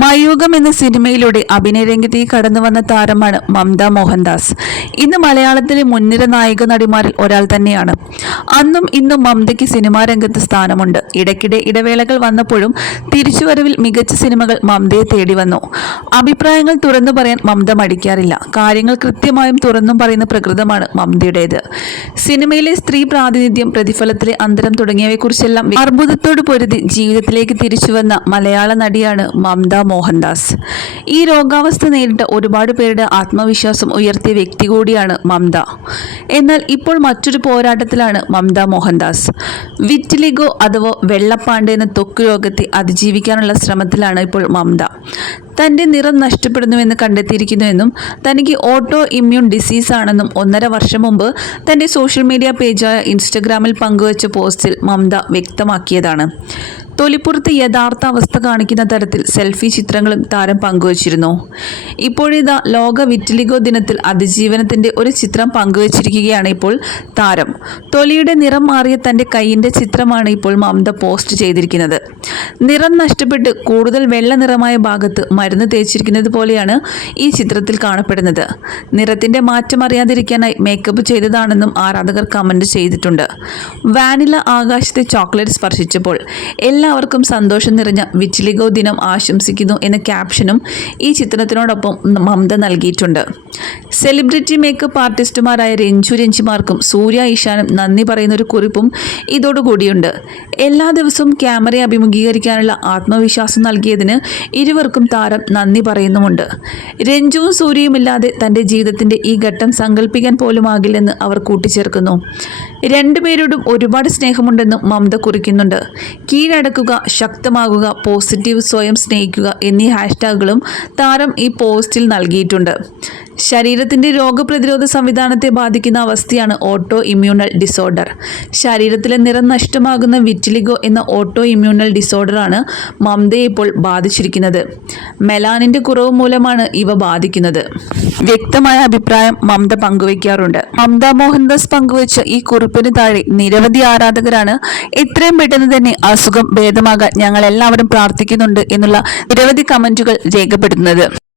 മയൂകം എന്ന സിനിമയിലൂടെ അഭിനയ രംഗത്തേക്ക് കടന്നു വന്ന താരമാണ് മമത മോഹൻദാസ്. ഇന്ന് മലയാളത്തിലെ മുൻനിര നായിക നടിമാരിൽ ഒരാൾ തന്നെയാണ്. അന്നും ഇന്നും മമതയ്ക്ക് സിനിമാ രംഗത്ത് സ്ഥാനമുണ്ട്. ഇടയ്ക്കിടെ ഇടവേളകൾ വന്നപ്പോഴും തിരിച്ചുവരവിൽ മികച്ച സിനിമകൾ മമതയെ തേടി വന്നു. അഭിപ്രായങ്ങൾ തുറന്നു പറയാൻ മമത മടിക്കാറില്ല. കാര്യങ്ങൾ കൃത്യമായും തുറന്നും പറയുന്ന പ്രകൃതമാണ് മമതയുടേത് സിനിമയിലെ സ്ത്രീ പ്രാതിനിധ്യം പ്രതിഫലത്തിലെ അന്തരം തുടങ്ങിയവയെക്കുറിച്ചെല്ലാം അർബുദത്തോട് പൊരുതി ജീവിതത്തിലേക്ക് തിരിച്ചുവന്ന മലയാള നടിയാണ് മമത മോഹൻദാസ്. ഈ രോഗാവസ്ഥ നേരിട്ട ഒരുപാട് പേരുടെ ആത്മവിശ്വാസം ഉയർത്തിയ വ്യക്തി കൂടിയാണ് മമത എന്നാൽ ഇപ്പോൾ മറ്റൊരു പോരാട്ടത്തിലാണ് മമത മോഹൻദാസ്. വിറ്റിലിഗോ അഥവാ വെള്ളപ്പാണ്ട് എന്ന ത്വക്ക് രോഗത്തെ അതിജീവിക്കാനുള്ള ശ്രമത്തിലാണ് ഇപ്പോൾ മമത തന്റെ നിറം നഷ്ടപ്പെടുന്നുവെന്ന് കണ്ടെത്തിയിരിക്കുന്നുവെന്നും തനിക്ക് ഓട്ടോ ഇമ്മ്യൂൺ ഡിസീസ് ആണെന്നും ഒന്നര വർഷം മുമ്പ് തന്റെ സോഷ്യൽ മീഡിയ പേജായ ഇൻസ്റ്റഗ്രാമിൽ പങ്കുവച്ച പോസ്റ്റിൽ മമത വ്യക്തമാക്കിയതാണ്. തൊലിപ്പുറത്ത് യഥാർത്ഥ അവസ്ഥ കാണിക്കുന്ന തരത്തിൽ സെൽഫി ചിത്രങ്ങളും താരം പങ്കുവച്ചിരുന്നു. ഇപ്പോഴിതാ ലോക വിറ്റിലിഗോ ദിനത്തിൽ അതിജീവനത്തിന്റെ ഒരു ചിത്രം പങ്കുവച്ചിരിക്കുകയാണ് ഇപ്പോൾ താരം. തൊലിയുടെ നിറം മാറിയ തന്റെ കൈയിന്റെ ചിത്രമാണ് ഇപ്പോൾ മമത പോസ്റ്റ് ചെയ്തിരിക്കുന്നത്. നിറം നഷ്ടപ്പെട്ട് കൂടുതൽ വെള്ള നിറമായ ഭാഗത്ത് മരുന്ന് തേച്ചിരിക്കുന്നത് പോലെയാണ് ഈ ചിത്രത്തിൽ കാണപ്പെടുന്നത്. നിറത്തിന്റെ മാറ്റം അറിയാതിരിക്കാനായി മേക്കപ്പ് ചെയ്തതാണെന്നും ആരാധകർ കമന്റ് ചെയ്തിട്ടുണ്ട്. വാനില ആകാശത്തെ ചോക്ലേറ്റ് സ്പർശിച്ചപ്പോൾ എല്ലാവർക്കും സന്തോഷം നിറഞ്ഞ വിച്ചിലിഗോ ദിനം ആശംസിക്കുന്നു എന്ന ക്യാപ്ഷനും ഈ ചിത്രത്തിനോടൊപ്പം മമത നൽകിയിട്ടുണ്ട്. സെലിബ്രിറ്റി മേക്കപ്പ് ആർട്ടിസ്റ്റുമാരായ രഞ്ജു രഞ്ജിമാർക്കും സൂര്യ ഈശാനും നന്ദി പറയുന്ന ഒരു കുറിപ്പും ഇതോടുകൂടിയുണ്ട്. എല്ലാ ദിവസവും ക്യാമറയെ അഭിമുഖീകരിക്കാനുള്ള ആത്മവിശ്വാസം നൽകിയതിന് ഇരുവർക്കും താരം നന്ദി പറയുന്നുമുണ്ട്. രഞ്ജുവും സൂര്യയും ഇല്ലാതെ തന്റെ ജീവിതത്തിന്റെ ഈ ഘട്ടം സങ്കല്പിക്കാൻ പോലുമാകില്ലെന്ന് അവർ കൂട്ടിച്ചേർക്കുന്നു. രണ്ടുപേരോടും ഒരുപാട് സ്നേഹമുണ്ടെന്നും മമത കുറിക്കുന്നുണ്ട്. കീഴടക്കുക ശക്തമാകുക പോസിറ്റീവ് സ്വയം സ്നേഹിക്കുക എന്നീ ഹാഷ്ടാഗുകളും താരം ഈ പോസ്റ്റിൽ നൽകിയിട്ടുണ്ട്. ശരീരത്തിന്റെ രോഗപ്രതിരോധ സംവിധാനത്തെ ബാധിക്കുന്ന അവസ്ഥയാണ് ഓട്ടോ ഇമ്മ്യൂണൽ ഡിസോർഡർ ശരീരത്തിലെ നിറം നഷ്ടമാകുന്ന വിറ്റിലിഗോ എന്ന ഓട്ടോ ഇമ്മ്യൂണൽ ഡിസോർഡറാണ് മമതയെ ഇപ്പോൾ ബാധിച്ചിരിക്കുന്നത്. മെലാനിന്റെ കുറവ് മൂലമാണ് ഇവ ബാധിക്കുന്നത്. വ്യക്തമായ അഭിപ്രായം മമത പങ്കുവയ്ക്കാറുണ്ട്. മമത മോഹൻദാസ് പങ്കുവച്ച ഈ കുറിപ്പിന് താഴെ നിരവധി ആരാധകരാണ് എത്രയും പെട്ടെന്ന് തന്നെ അസുഖം ഭേദമാകാൻ ഞങ്ങൾ എല്ലാവരും പ്രാർത്ഥിക്കുന്നുണ്ട് എന്നുള്ള നിരവധി കമന്റുകൾ രേഖപ്പെടുത്തുന്നത്.